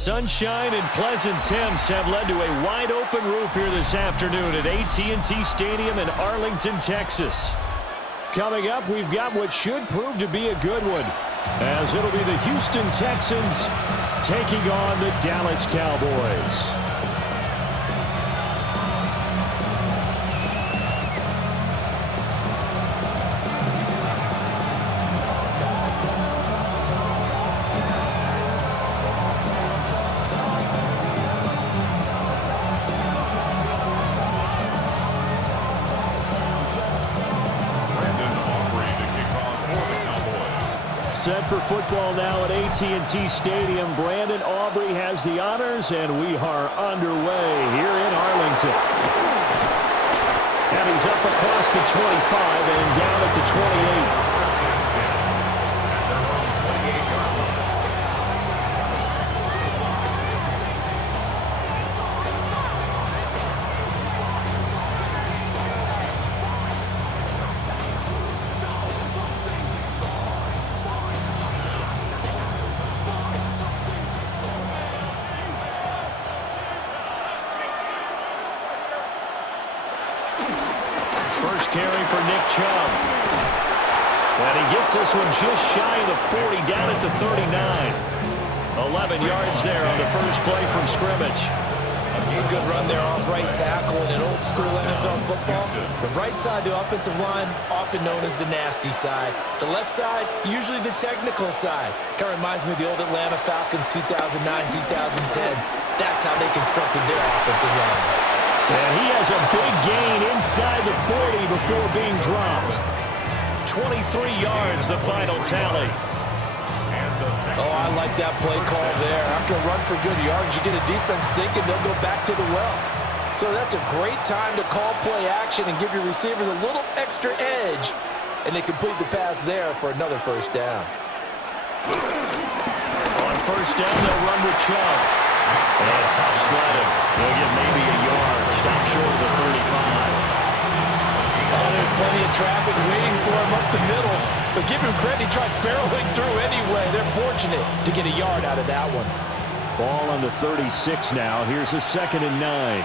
Sunshine and pleasant temps have led to a wide-open roof here this afternoon at AT&T Stadium in Arlington, Texas. Coming up, we've got what should prove to be a good one, as it'll be the Houston Texans taking on the Dallas Cowboys. Set for football now at AT&T Stadium. Brandon Aubrey has the honors, and we are underway here in Arlington. And he's up across the 25 and down at the 28. First carry for Nick Chubb. And he gets this one just shy of the 40, down at the 39. 11 yards there on the first play from scrimmage. A good run there off right tackle in an old-school NFL football. The right side of the offensive line, often known as the nasty side. The left side, usually the technical side. Kind of reminds me of the old Atlanta Falcons 2009, 2010. That's how they constructed their offensive line. And he has a big gain inside the 40 before being dropped. 23 yards, the final tally. Oh, I like that play call there. After a run for good yards, you get a defense thinking they'll go back to the well. So that's a great time to call play action and give your receivers a little extra edge. And they complete the pass there for another first down. On first down, they'll run with Chubb. And tough sledding. They'll get maybe a yard. Stop short of the 35. Oh, there's plenty of traffic waiting for him up the middle. But give him credit, he tried barreling through anyway. They're fortunate to get a yard out of that one. Ball on the 36 now. Here's a 2nd and 9.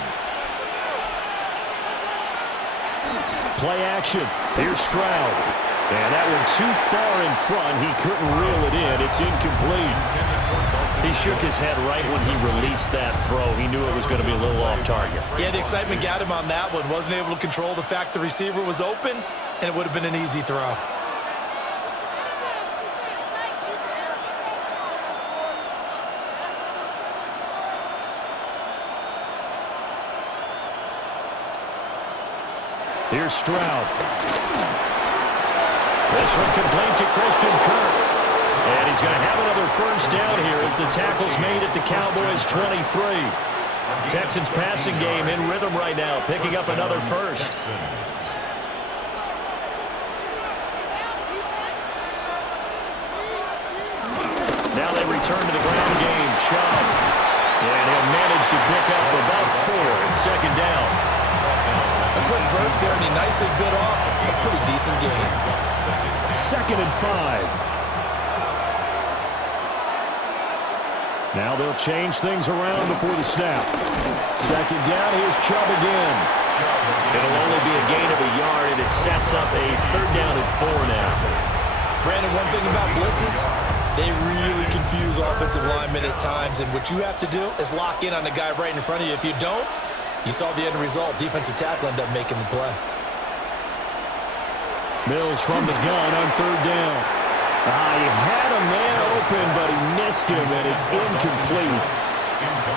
Play action. Here's Stroud. And that one too far in front. He couldn't reel it in. It's incomplete. He shook his head right when he released that throw. He knew it was going to be a little off target. Yeah, the excitement got him on that one. Wasn't able to control the fact the receiver was open, and it would have been an easy throw. Here's Stroud. This one complete to Christian Kirk. And he's going to have another first down here as the tackle's made at the Cowboys' 23. Texans passing game in rhythm right now, picking up another first. Now they return to the ground game. Chubb. And he'll manage to pick up about 4 at second down. A quick burst there, and he nicely bit off a pretty decent gain. 2nd and 5. Now they'll change things around before the snap. Second down, here's Chubb again. It'll only be a gain of a yard, and it sets up a 3rd down and 4 now. Brandon, one thing about blitzes, they really confuse offensive linemen at times, and what you have to do is lock in on the guy right in front of you. If you don't, you saw the end result. Defensive tackle ended up making the play. Mills from the gun on 3rd down. He had a man open, but he missed him, and it's incomplete.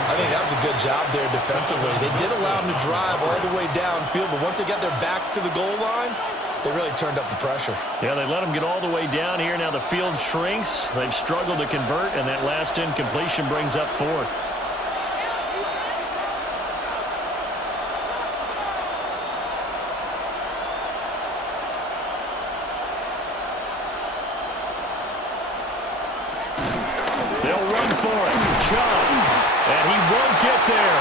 I think that was a good job there defensively. They did allow him to drive all the way downfield, but once they got their backs to the goal line, they really turned up the pressure. Yeah, they let him get all the way down here. Now the field shrinks. They've struggled to convert, and that last incompletion brings up 4th. They'll run for it. Chubb. And he won't get there.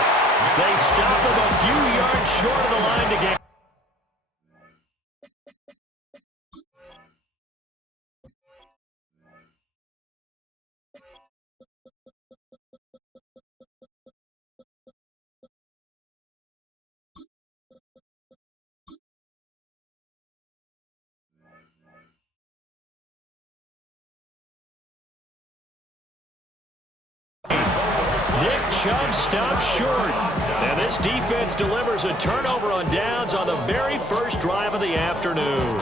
They stop him a few yards short of the line to get. shove stops short. And this defense delivers a turnover on downs on the very first drive of the afternoon.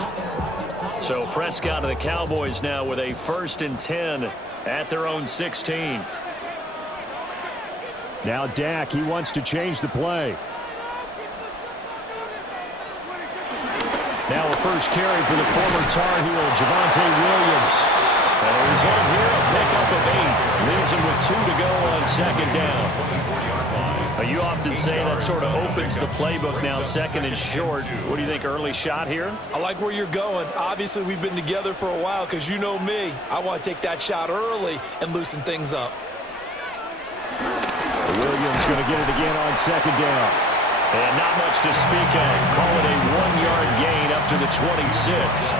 So Prescott and the Cowboys now with a 1st and 10 at their own 16. Now Dak, he wants to change the play. Now a first carry for the former Tar Heel, Javonte Williams. And the result here, a pickup of 8. Leaves him with 2 to go on 2nd down. You often say that sort of opens the playbook now, 2nd and short. What do you think, early shot here? I like where you're going. Obviously, we've been together for a while because you know me. I want to take that shot early and loosen things up. Williams going to get it again on 2nd down. And not much to speak of. Call it a 1-yard gain up to the 26.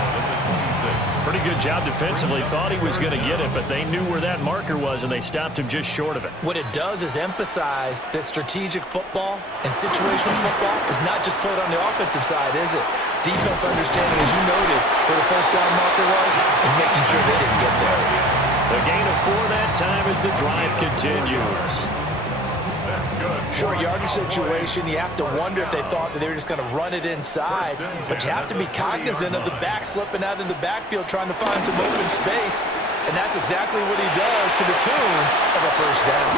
Pretty good job defensively. Thought he was going to get it, but they knew where that marker was, and they stopped him just short of it. What it does is emphasize that strategic football and situational football is not just played on the offensive side, is it? Defense understanding, as you noted, where the first down marker was and making sure they didn't get there. The gain of 4 that time as the drive continues. Short yardage situation, you have to wonder if they thought that they were just going to run it inside. But you have to be cognizant of the back slipping out of the backfield trying to find some open space. And that's exactly what he does to the tune of a first down.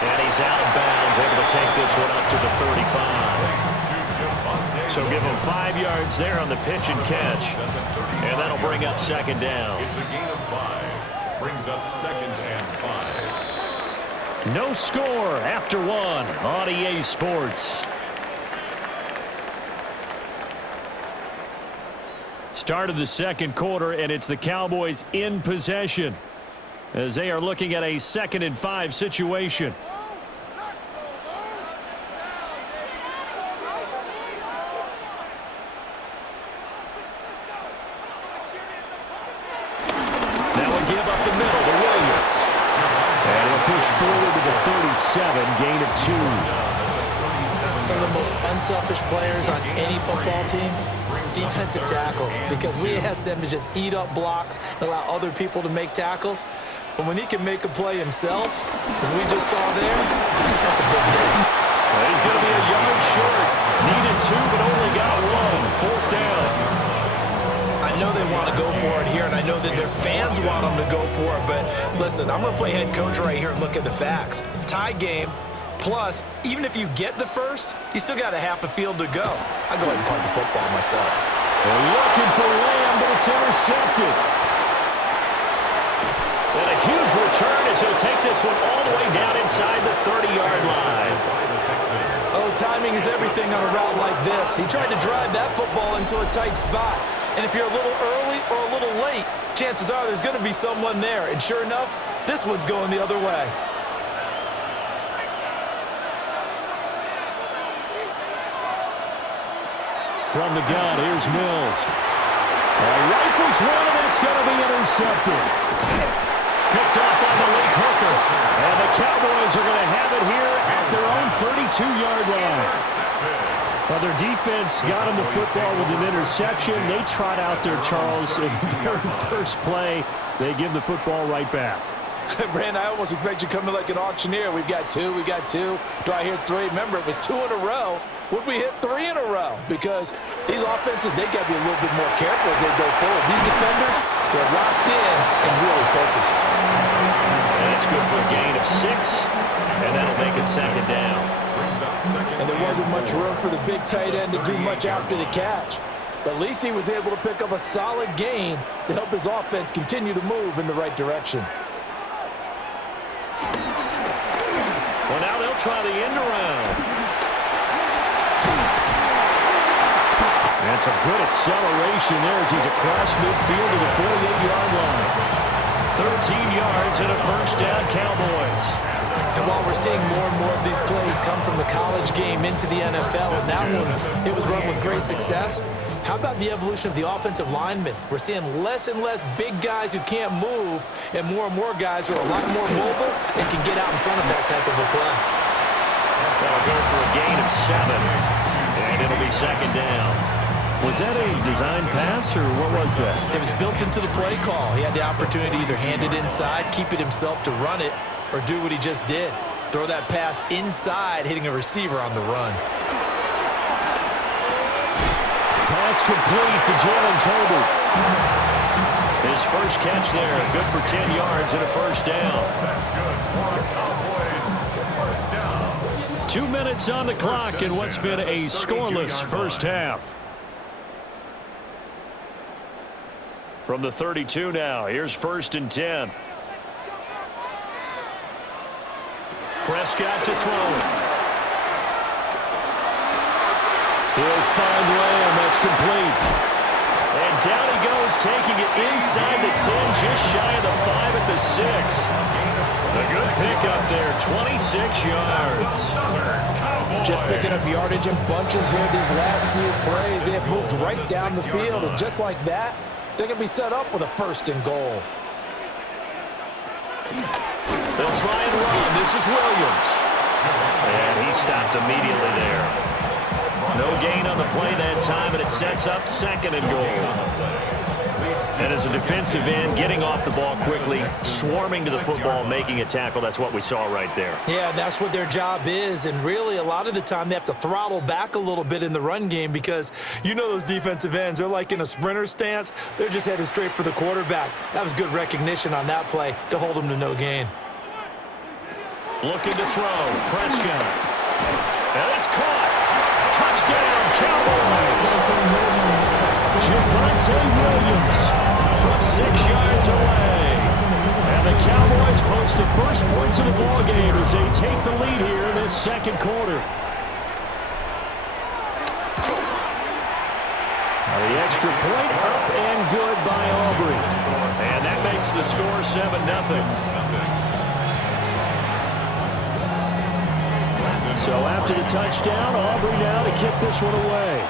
And he's out of bounds, able to take this one up to the 35. So give him 5 yards there on the pitch and catch. And that'll bring up 2nd down. It's a gain of 5. Brings up 2nd and 5. No score after 1 on EA Sports. Start of the 2nd quarter, and it's the Cowboys in possession as they are looking at a 2nd and 5 situation. Now a give up the middle to Williams. And he'll push forward to the 37, gain of 2. Some of the most unselfish players on any football team, defensive tackles, because we ask them to just eat up blocks and allow other people to make tackles. But when he can make a play himself, as we just saw there, that's a big day. Well, he's going to be a yard short. Needed 2, but only got 1. 4th down. I know they want to go for it here, and I know that their fans want them to go for it, but listen, I'm going to play head coach right here and look at the facts. Tie game, plus, even if you get the first, you still got a half a field to go. I'll go ahead and punt the football myself. They're looking for Lamb, but it's intercepted. And a huge return as he'll take this one all the way down inside the 30-yard line. Oh, timing is everything on a route like this. He tried to drive that football into a tight spot. And if you're a little early or a little late, chances are there's going to be someone there. And sure enough, this one's going the other way. From the gun, here's Mills. Rifles one, and it's going to be intercepted. Picked up on the late hooker. And the Cowboys are going to have it here at their own 32-yard line. Well, their defense got them the football with an interception. They trot out there, Charles, in the very first play. They give the football right back. Brand, I almost expect you coming like an auctioneer. We've got 2, we got 2. Do I hear 3? Remember, it was 2 in a row. Would we hit 3 in a row? Because these offenses, they got to be a little bit more careful as they go forward. These defenders, they're locked in and really focused. That's good for a gain of 6, and that'll make it 2nd down. And there wasn't much room for the big tight end to do much after the catch. But at least he was able to pick up a solid gain to help his offense continue to move in the right direction. Well, now they'll try the end around. And some good acceleration there as he's across midfield to the 48-yard line. 13 yards and a first down, Cowboys. And while we're seeing more and more of these plays come from the college game into the NFL, and that one, it was run with great success, how about the evolution of the offensive linemen? We're seeing less and less big guys who can't move, and more guys who are a lot more mobile and can get out in front of that type of a play. That'll go for a gain of 7, and it'll be 2nd down. Was that a design pass, or what was that? It was built into the play call. He had the opportunity to either hand it inside, keep it himself to run it, or do what he just did. Throw that pass inside, hitting a receiver on the run. Pass complete to Jalen Tolbert. His first catch there, good for 10 yards and a first down. That's good for the Cowboys. First down. 2 minutes on the clock in what's been a scoreless first half. From the 32 now, here's 1st and 10. Prescott to throw it. He'll find Lamb. That's complete. And down he goes, taking it inside the 10, just shy of the 5 at the 6. A good pickup there, 26 yards. Just picking up yardage in bunches here these last few plays. They have moved right down the field, and just like that, they're going to be set up with a 1st and goal. They'll try and run. This is Williams. And he stopped immediately there. No gain on the play that time, and it sets up 2nd and goal. And as a defensive end, getting off the ball quickly, swarming to the football, making a tackle, that's what we saw right there. Yeah, that's what their job is, and really a lot of the time they have to throttle back a little bit in the run game because you know those defensive ends, they're like in a sprinter stance. They're just headed straight for the quarterback. That was good recognition on that play to hold them to no gain. Looking to throw, Prescott. And it's caught. Touchdown, Cowboys. Javonte Williams from 6 yards away. And the Cowboys post the first points of the ballgame as they take the lead here in this 2nd quarter. The extra point up and good by Aubrey. And that makes the score 7-0. So after the touchdown, Aubrey now to kick this one away.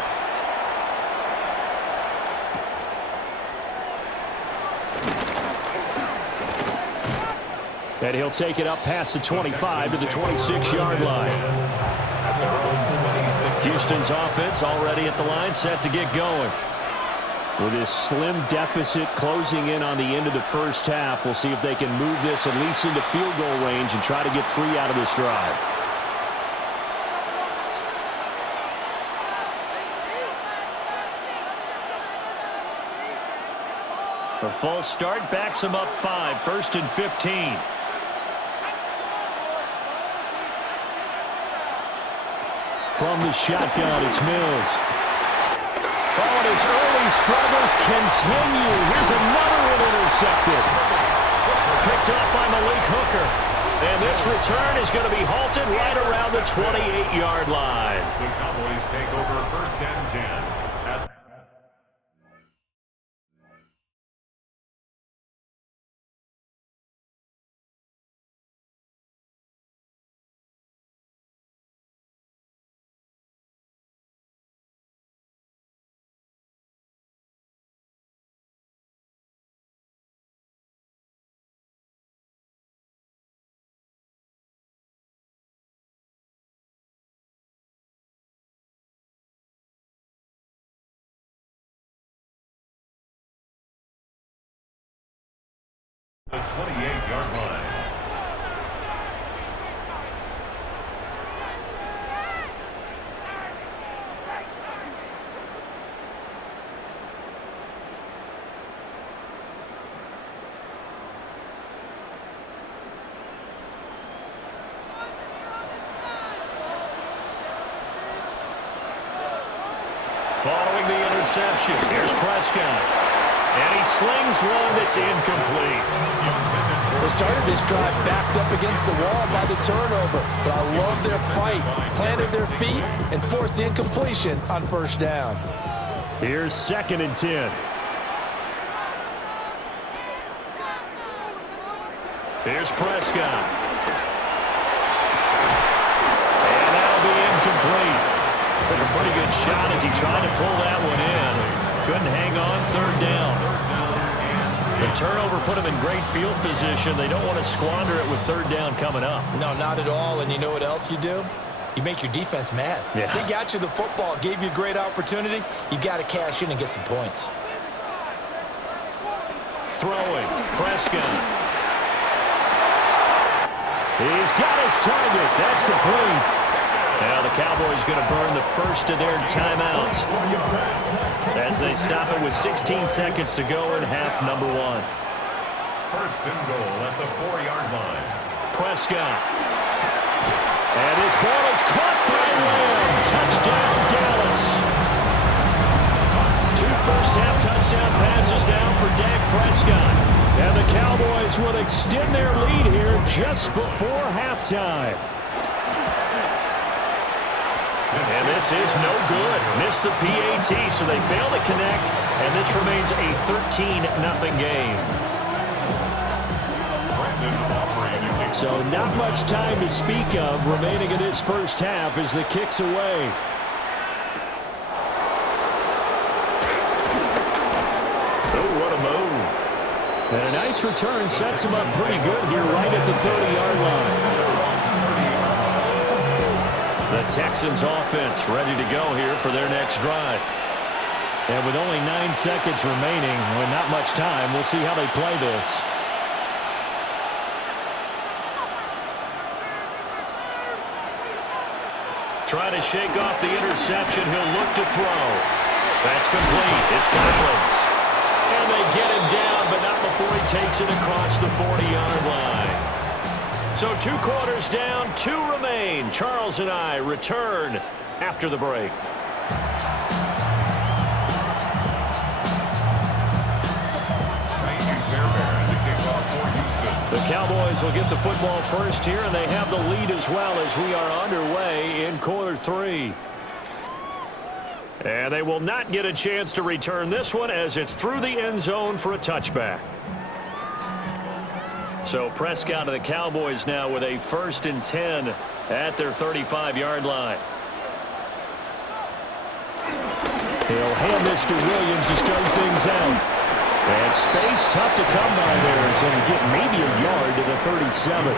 And he'll take it up past the 25 to the 26-yard line. Houston's offense already at the line, set to get going. With this slim deficit closing in on the end of the first half, we'll see if they can move this at least into field goal range and try to get 3 out of this drive. A false start backs him up 5, 1st and 15. From the shotgun, it's Mills. Oh, and his early struggles continue. Here's another one intercepted. Picked up by Malik Hooker. And this return is going to be halted right around the 28-yard line. The Cowboys take over 1st and 10. The 28-yard line. Following the interception, here's Prescott. And he slings one that's incomplete. They started this drive backed up against the wall by the turnover, but I love their fight. Planted their feet and forced the incompletion on 1st down. Here's 2nd and 10. Here's Prescott. And that'll be incomplete. Took a pretty good shot as he tried to pull that one in. Couldn't hang on, 3rd down. The turnover put them in great field position. They don't want to squander it with 3rd down coming up. No, not at all. And you know what else you do? You make your defense mad. Yeah. They got you the football, gave you a great opportunity. You got to cash in and get some points. Throwing, Prescott. He's got his target. That's complete. Now the Cowboys going to burn the first of their timeouts as they stop it with 16 seconds to go in half number one. First and goal at the 4-yard line. Prescott. And his ball is caught by Lamb. Touchdown, Dallas. 2 first-half touchdown passes now for Dak Prescott. And the Cowboys will extend their lead here just before halftime. And this is no good. Missed the PAT, so they fail to connect, and this remains a 13-0 game. So not much time to speak of remaining in this first half as the kick's away. Oh, what a move. And a nice return sets him up pretty good here right at the 30-yard line. The Texans offense ready to go here for their next drive. And with only 9 seconds remaining, with not much time, we'll see how they play this. Trying to shake off the interception. He'll look to throw. That's complete. It's Collins. And they get him down, but not before he takes it across the 40-yard line. So 2 quarters down, 2 remain. Charles and I return after the break. The Cowboys will get the football first here, and they have the lead as well as we are underway in quarter 3. And they will not get a chance to return this one as it's through the end zone for a touchback. So Prescott of the Cowboys now with a 1st and 10 at their 35-yard line. He'll hand this to Williams to start things out. And space tough to come by there as they get maybe a yard to the 37.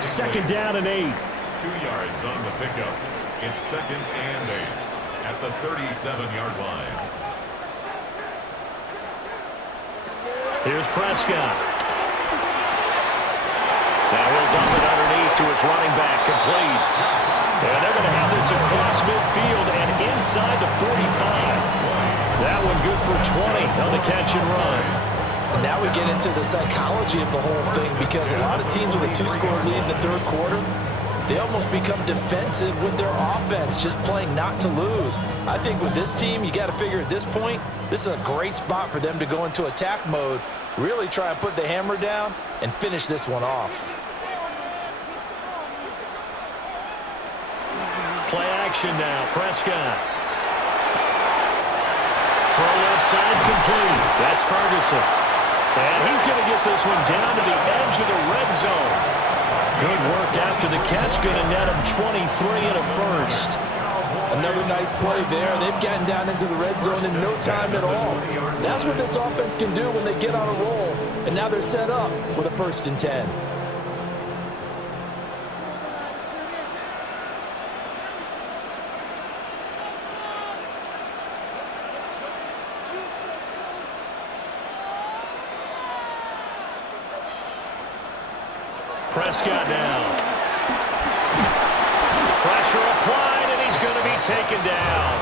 2nd down and 8. 2 yards on the pickup. It's 2nd and 8 at the 37-yard line. Here's Prescott. Now he'll dump it underneath to his running back, complete. And they're going to have this across midfield and inside the 45. That one good for 20 on the catch and run. And now we get into the psychology of the whole thing, because a lot of teams with a 2-score lead in the 3rd quarter, they almost become defensive with their offense, just playing not to lose. I think with this team, you got to figure at this point, this is a great spot for them to go into attack mode, really try and put the hammer down and finish this one off. Play action now, Prescott. Throw left side complete. That's Ferguson. And he's going to get this one down to the edge of the red zone. Good work after the catch. Going to net him 23 and a 1st. Another nice play there. They've gotten down into the red zone in no time at all. That's what this offense can do when they get on a roll. And now they're set up with a 1st and 10. Prescott now. Pressure applied, and he's going to be taken down.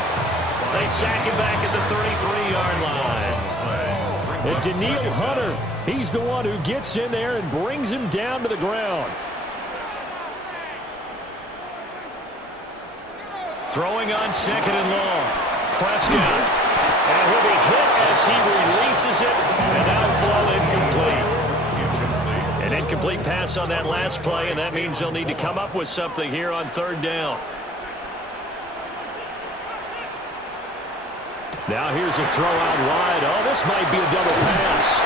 They sack him back at the 33-yard line. And Daniil Hunter, he's the one who gets in there and brings him down to the ground. Throwing on 2nd and long. Prescott. And he'll be hit as he releases it, and that'll fall incomplete. An incomplete pass on that last play, and that means they'll need to come up with something here on 3rd down. Now here's a throw out wide. Oh, this might be a double pass.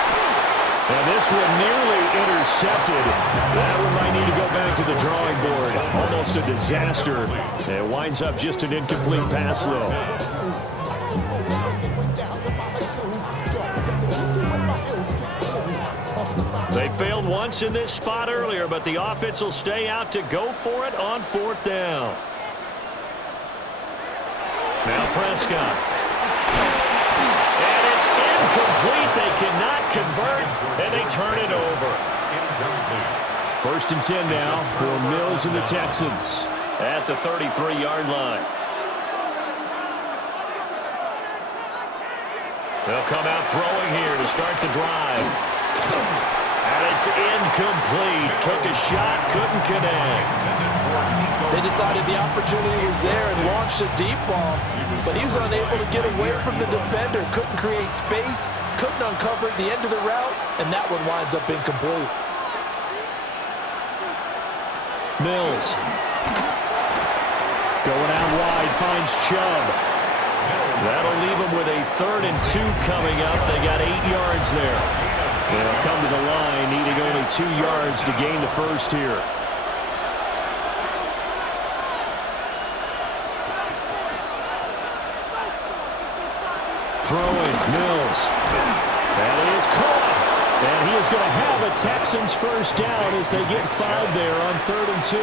And this one nearly intercepted. That one might need to go back to the drawing board. Almost a disaster. It winds up just an incomplete pass, though. They failed once in this spot earlier, but the offense will stay out to go for it on 4th down. Now Prescott. And it's incomplete. They cannot convert, and they turn it over. First and 10 now for Mills and the Texans. At the 33-yard line. They'll come out throwing here to start the drive. And it's incomplete. Took a shot, couldn't connect. They decided the opportunity was there and launched a deep ball, but he was unable to get away from the defender. Couldn't create space, couldn't uncover at the end of the route, and that one winds up incomplete. Mills. Going out wide, finds Chubb. That'll leave them with a 3rd and 2 coming up. They got 8 yards there. They'll come to the line, needing only 2 yards to gain the first here. Throwing, Mills. That is caught. And he is going to have a Texans first down as they get 5 there on 3rd and 2.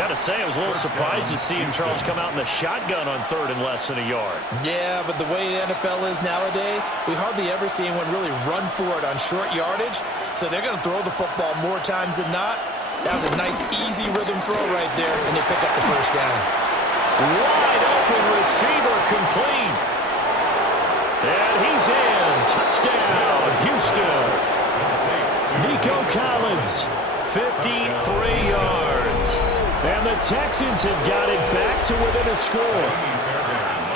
Got to say, I was a little surprised to see Charles come out in the shotgun on 3rd and less than a yard. Yeah, but the way the NFL is nowadays, we hardly ever see anyone really run for it on short yardage, so they're going to throw the football more times than not. That was a nice, easy rhythm throw right there, and they pick up the first down. Wide open receiver complete. And he's in. Touchdown, Houston. Nico Collins. 53 yards. And the Texans have got it back to within a score.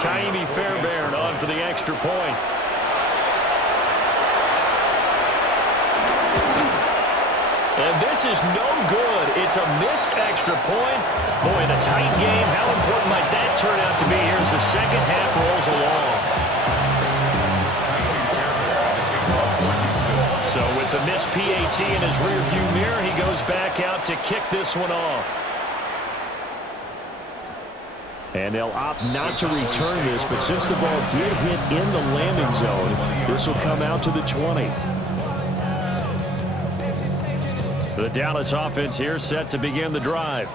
Kaimi Fairbairn on for the extra point. And this is no good. It's a missed extra point. Boy, in a tight game, how important might that turn out to be here as the second half rolls along? So with the missed PAT in his rearview mirror, he goes back out to kick this one off. And they'll opt not to return this, but since the ball did hit in the landing zone, this will come out to the 20. The Dallas offense here set to begin the drive.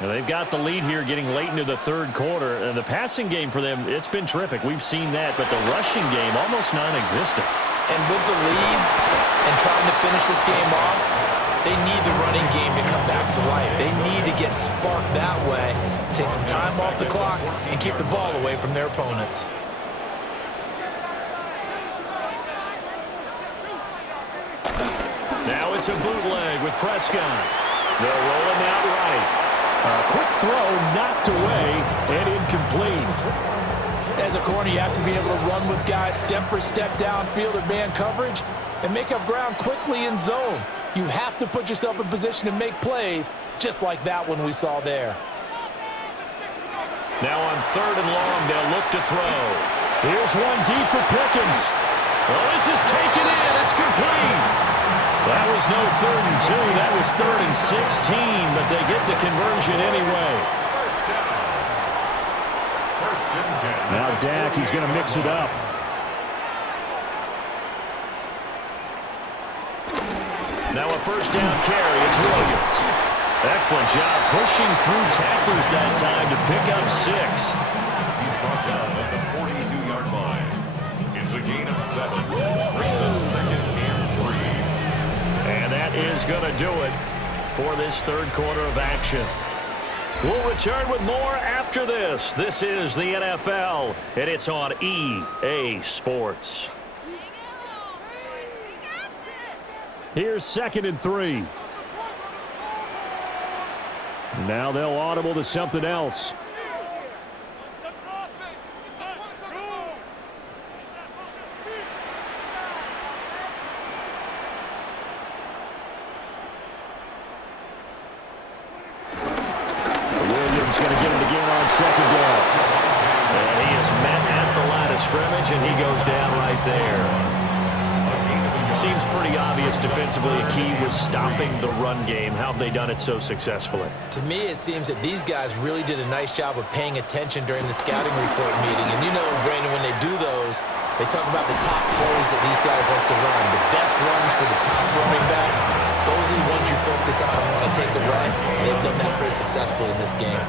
And they've got the lead here getting late into the 3rd quarter. And the passing game for them, it's been terrific. We've seen that, but the rushing game almost non-existent. And with the lead and trying to finish this game off, they need the running game to come back to life. They need to get sparked that way, take some time off the clock, and keep the ball away from their opponents. Now it's a bootleg with Prescott. They'll roll him out right. A quick throw knocked away and incomplete. As a corner, you have to be able to run with guys step for step downfield in man coverage and make up ground quickly in zone. You have to put yourself in position to make plays, just like that one we saw there. Now on 3rd and long, they'll look to throw. Here's one deep for Pickens. Well, this is taken in. It's complete. That was no 3rd and 2. That was 3rd and 16, but they get the conversion anyway. First and 10. Now Dak, he's going to mix it up. Now a first down carry. It's Williams. Excellent job pushing through tacklers that time to pick up 6. He's brought down at the 42-yard line. It's a gain of 7. Brings up 2nd and 3. And that is going to do it for this 3rd quarter of action. We'll return with more after this. This is the NFL, and it's on EA Sports. Here's 2nd and 3. Now they'll audible to something else. Williams going to get it again on 2nd down. And he is met at the line of scrimmage, and he goes down right there. Seems pretty obvious defensively. A key was stopping the run game. How have they done it so successfully? To me, it seems that these guys really did a nice job of paying attention during the scouting report meeting. And you know, Brandon, when they do those, they talk about the top plays that these guys like to run. The best runs for the top running back, those are the ones you focus on and want to take away. And they've done that pretty successfully in this game.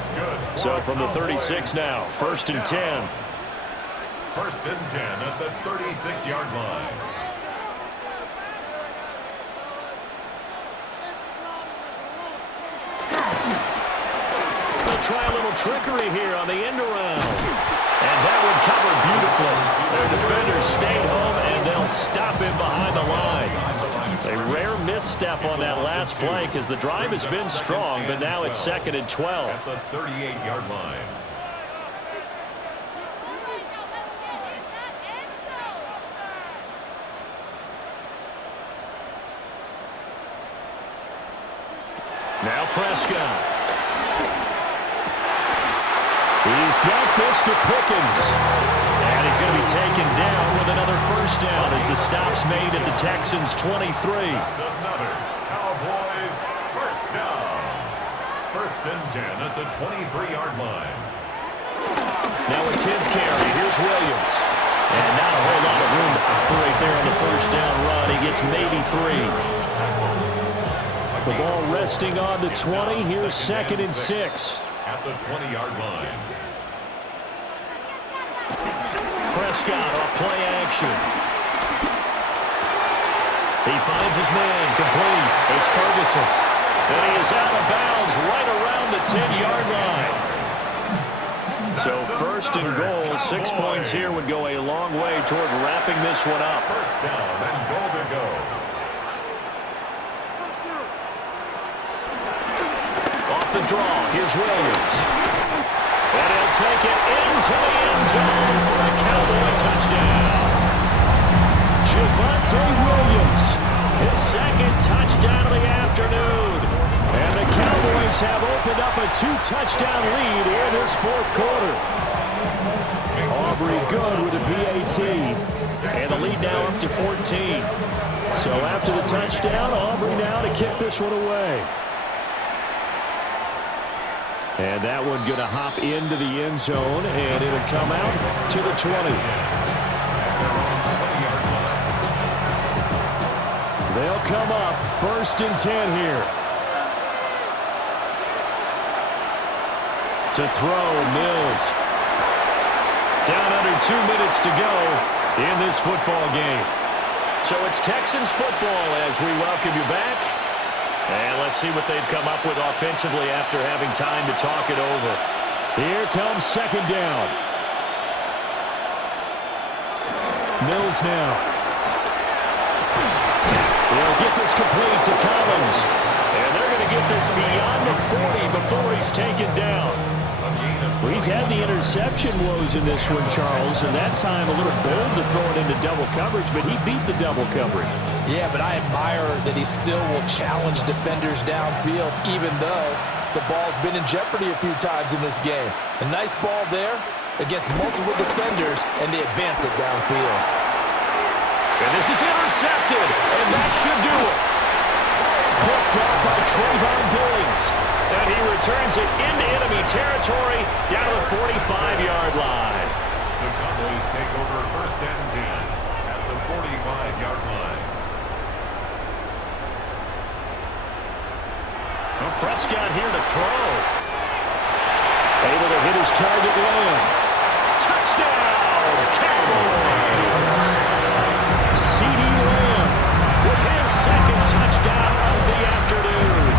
So from the 36 now, 1st and 10. 1st and 10 at the 36-yard line. try a little trickery here on the end around. And that one covered beautifully. Their defenders stayed home, and they'll stop him behind the line. A rare misstep on that last play because the drive has been strong, but now it's 2nd and 12. At the 38-yard line. Now Prescott. He's got this to Pickens. And he's going to be taken down with another first down as the stop's made at the Texans' 23. That's another Cowboys first down. 1st and 10 at the 23-yard line. Now a 10th carry. Here's Williams. And not a whole lot of room to operate there on the first down run. He gets maybe 3. The ball resting on the 20. Here's 2nd and 6. At the 20-yard line. Prescott off play action. He finds his man complete. It's Ferguson. And he is out of bounds right around the 10-yard line. So 1st and goal, 6 points here would go a long way toward wrapping this one up. First down and goal to go. Off the draw, here's Williams. And he'll take it into the end zone for a Cowboy touchdown. Javonte Williams, his 2nd touchdown of the afternoon. And the Cowboys have opened up a 2-touchdown lead here in this 4th quarter. Aubrey good with a PAT. And the lead now up to 14. So after the touchdown, Aubrey now to kick this one away. And that one going to hop into the end zone, and it'll come out to the 20. They'll come up 1st and 10 here. To throw, Mills. Down under 2 minutes to go in this football game. So it's Texans football as we welcome you back. And let's see what they've come up with offensively after having time to talk it over. Here comes 2nd down. Mills now. They'll get this complete to Collins. And they're going to get this beyond the 40 before he's taken down. He's had the interception woes in this one, Charles, and that time a little bold to throw it into double coverage, but he beat the double coverage. Yeah, but I admire that he still will challenge defenders downfield, even though the ball's been in jeopardy a few times in this game. A nice ball there against multiple defenders, and they advance it downfield. And this is intercepted, and that should do it. Picked up by Trayvon Diggs. And he returns it into enemy territory down to the 45-yard line. The Cowboys take over 1st and 10 at the 45-yard line. Prescott here to throw. Able to hit his target Lamb. Touchdown, Cowboys! C.D. Lamb with his 2nd touchdown of the afternoon.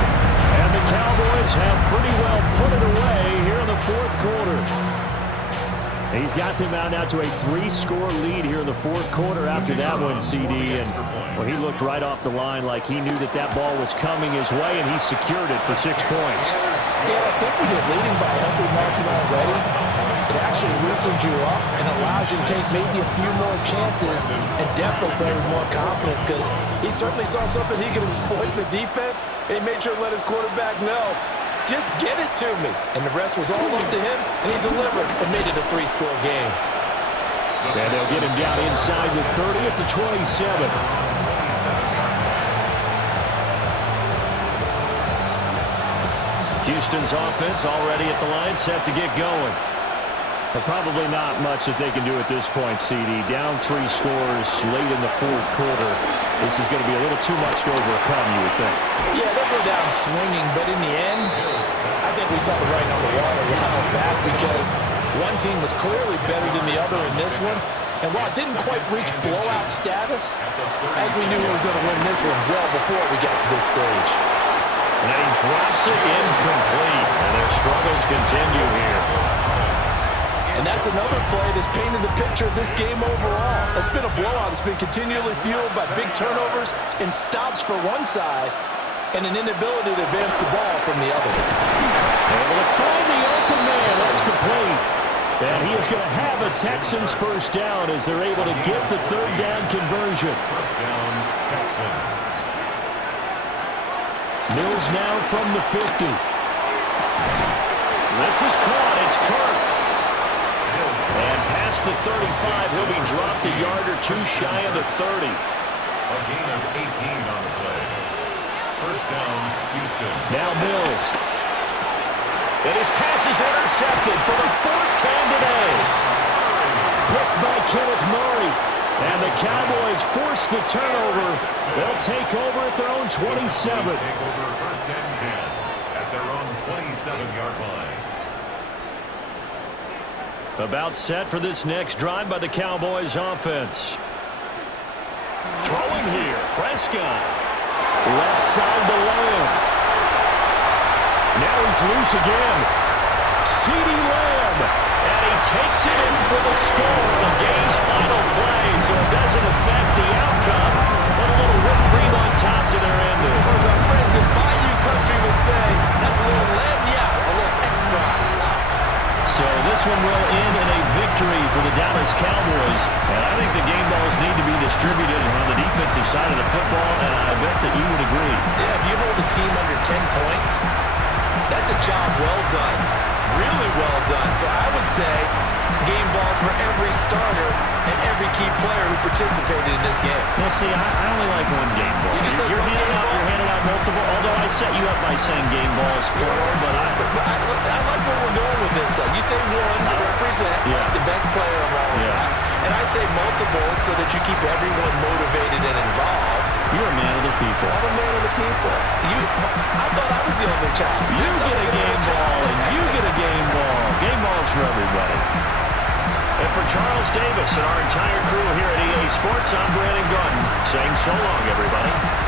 And the Cowboys have pretty well put it away here in the 4th quarter. He's got them out now to a 3-score lead here in the 4th quarter after that one, CD. And well, he looked right off the line like he knew that that ball was coming his way, and he secured it for 6 points. Yeah, I think when you're leading by a healthy margin already, it actually loosens you up and allows you to take maybe a few more chances and definitely play with more confidence, because he certainly saw something he could exploit in the defense, and he made sure to let his quarterback know, just get it to me. And the rest was all up to him, and he delivered and made it a 3-score game. And they'll get him down inside the 30 at the 27. Houston's offense already at the line, set to get going. But probably not much that they can do at this point, CD. Down 3 scores late in the 4th quarter. This is going to be a little too much to overcome, you would think. Yeah, they'll go down swinging, but in the end, I think we saw the writing on the wall a while back, because one team was clearly better than the other in this one. And while it didn't quite reach blowout status, as we knew he was going to win this one well before we got to this stage. And he drops it incomplete. And their struggles continue here. And that's another play that's painted the picture of this game overall. It's been a blowout. It's been continually fueled by big turnovers and stops for one side and an inability to advance the ball from the other. Able to find the open man. That's complete. And he is going to have a Texans first down as they're able to get the third down conversion. First down, Texans. Mills now from the 50. This is caught. It's Kirk. And past the 35, he'll be dropped a yard or two shy of the 30. A gain of 18 on the play. First down, Houston. Now Mills. And his pass is intercepted for the fourth time today. Picked by Kenneth Murray. And the Cowboys force the turnover. They'll take over at their own 27. Take over first and 10 at their own 27-yard line. About set for this next drive by the Cowboys offense. Throwing here, Prescott. Left side to Lamb. Now he's loose again. CeeDee Lamb. And he takes it in for the score on the game's final play, so it doesn't affect the outcome, but a little whipped cream on top to their ending. As our friends in Bayou Country would say, that's a little lagniappe, a little extra on top. So this one will end in a victory for the Dallas Cowboys. And I think the game balls need to be distributed on the defensive side of the football, and I bet that you would agree. Yeah, if you hold a team under 10 points, that's a job well done. Really well done. So I would say game balls for every starter and every key player who participated in this game. Now, see, I only like one game ball. You just like you're one game ball? You're handing out multiple, although I set you up by saying game balls plural, but I like where we're going with this. You say one to represent the best player of all that. And I say multiples so that you keep everyone motivated and involved. You're a man of the people. I'm a man of the people. I thought I was the only child. You get a game ball, and you get a game ball. Game balls for everybody. And for Charles Davis and our entire crew here at EA Sports, I'm Brandon Gordon saying so long, everybody.